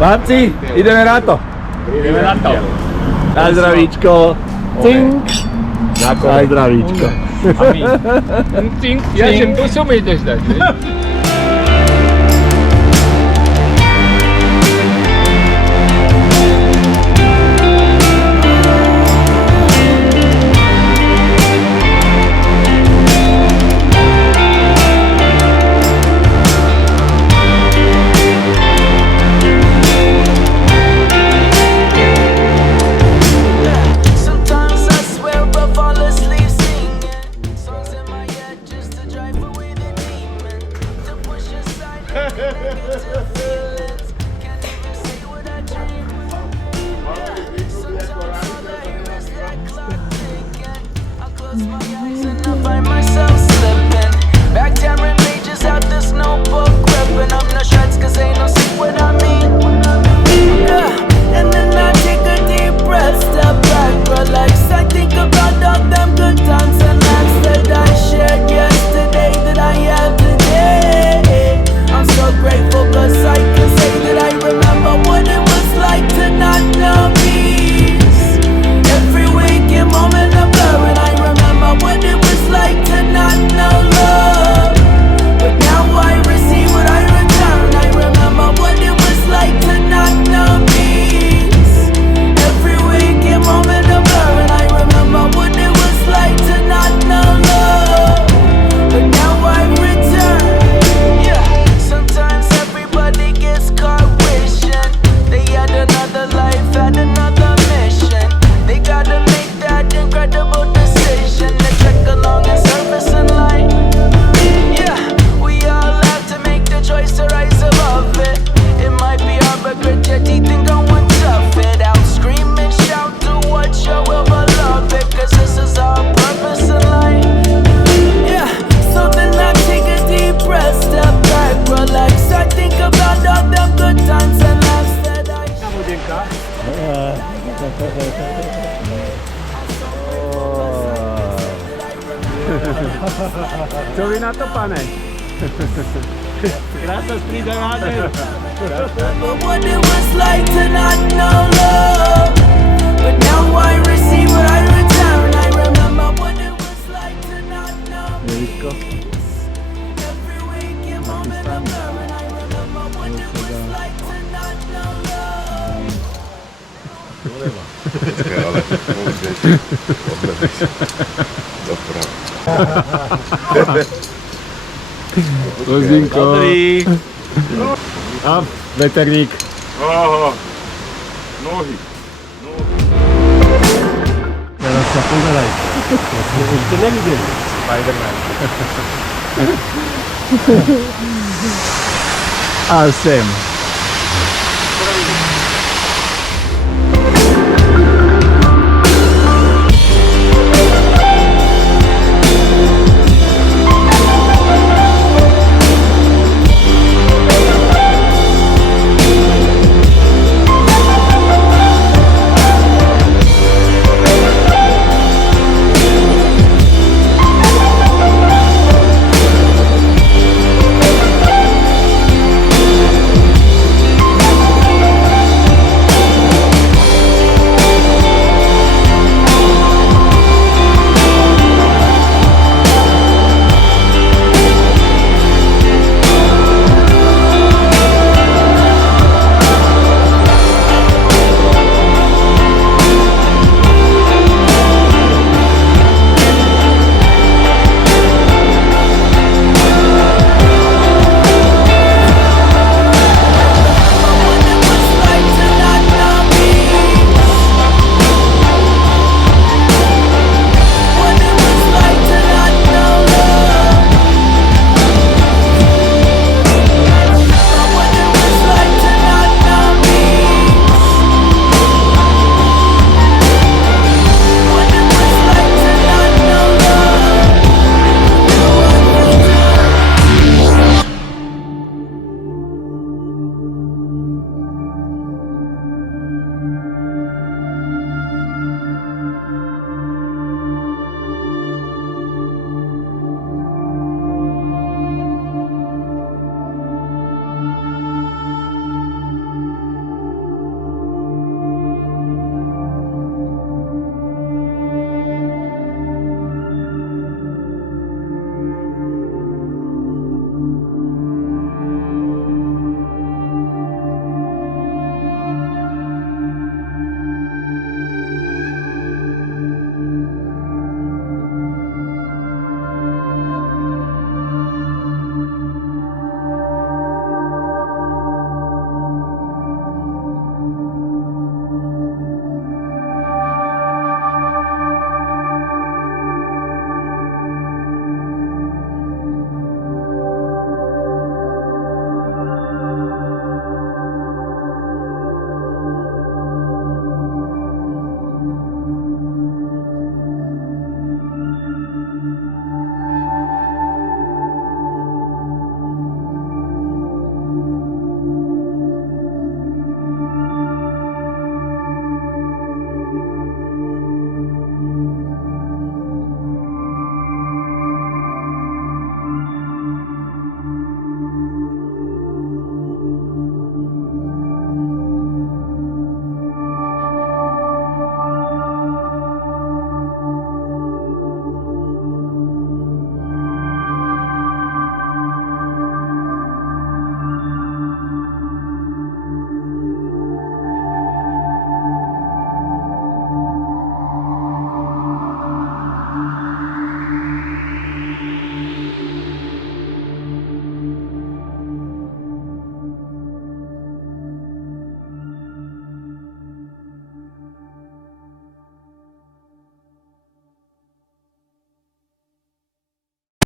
Chlapci, ideme na to. Ideme na to. Na zdravíčko. Cink. Na zdravíčko. A my. Cink. Ja že to som ideš dať, vieš? Čo vy na to, pane? Krása strída nádej. What it was like to not know love, but now I receive what I return. I remember what it was like to not know peace. Every waking moment of love, and I remember what it was like to not know love. Počkaj, ale môžeš odhľadať doprava. Lozinko. Dobrý. A veterník. Aha, nohy. Teraz sa pozeraj. Ešte nevideli. Spiderman. A sem.